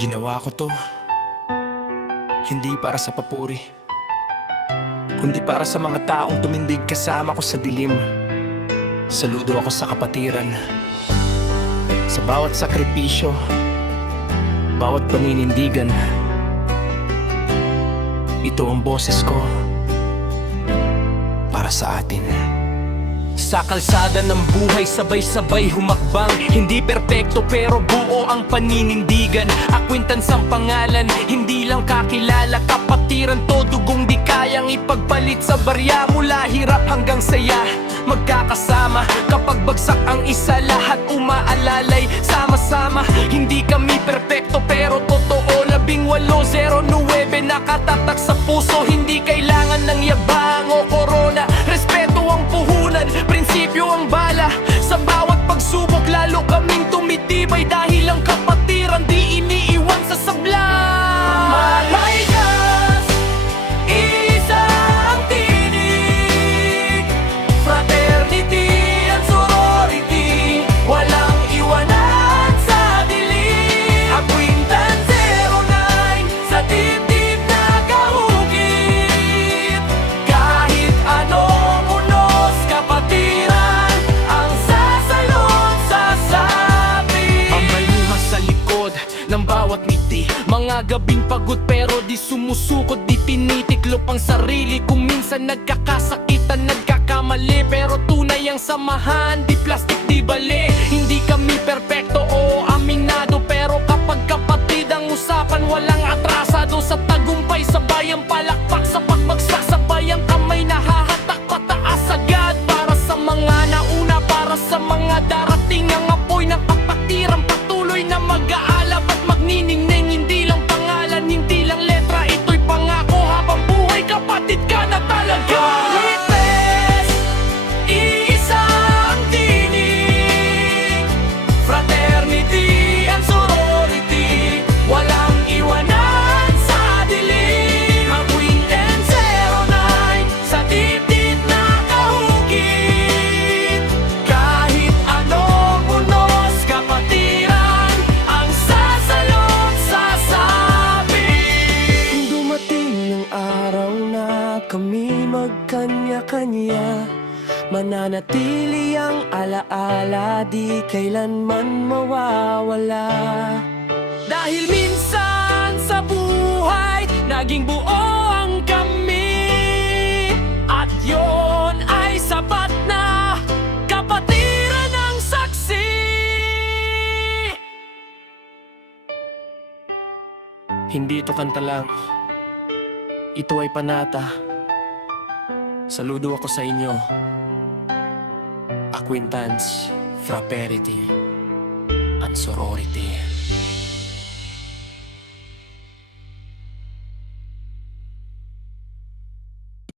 Ginawa ko to hindi para sa papuri, kundi para sa mga taong tumindig kasama ko sa dilim. Saludo ako sa kapatiran, sa bawat sakripisyo, bawat paninindigan. Ito ang boses ko para sa atin. Sa kalsada ng buhay, sabay-sabay humakbang. Hindi perpekto pero buo ang paninindigan. Akwintans ang pangalan, hindi lang kakilala. Kapatiran to, dugong di kayang ipagpalit sa barya. Mula hirap hanggang saya, magkakasama. Kapag bagsak ang isa, lahat umaalalay. Sama-sama, hindi kami perpekto pero totoo. 1809 nakatatak sa puso. Hindi kailangan ng yabang o korona. Respeto ang puhunan, prinsipyo ang bala. Sa bawat pagsubok lalo kaming tumitibay. Dahil ang kapatiran di iniiwan sa sablay. Malayas, isa ang tinig. Fraternity and sorority, walang iwanan sa dilim. Akwintan 09 sa dibdib na kahugit. Kahit anong unos, kapatiran ang sasalot sa sabi. Ang malima sa likod ng bawat ngiti. Mga gabing pagod pero di sumusukot, di tinitiklop ang sarili. Kung minsan nagkakasakitan, nagkakamali, pero tunay ang samahan, di plastic, di bali. Hindi kami perpekto o aminado, pero kapag kapatid ang usapan, walang atrasado. Sa tagumpay, sabay ang palakpak. Sa pagbagsak, sabay ang kamay na hahatak pataas agad. Para sa mga nauna, para sa mga darating. Ang apoy ng kapatiran patuloy na mag-aalab at magniningning. Hindi lang pangalan, hindi lang letra, ito'y pangako. Habang buhay, kapatid ka na talaga. Ligtas, iisa ang tinig. Fraternity and sorority, walang iwanan sa dilim. Akwintan 09 sa dibdib na kahugit. Kahit anong unos, kapatiran ang sasalot sa sabi. Dumating ang araw na kami magkanya-kanya. Mananatili ang alaala, di kailanman mawawala. Dahil minsan sa buhay, naging buo ang kami. At yon ay sapat na, kapatiran ang saksi. Hindi ito kanta lang, ito ay panata. Saludo ako sa inyo. Acquaintance, fraternity, and sorority.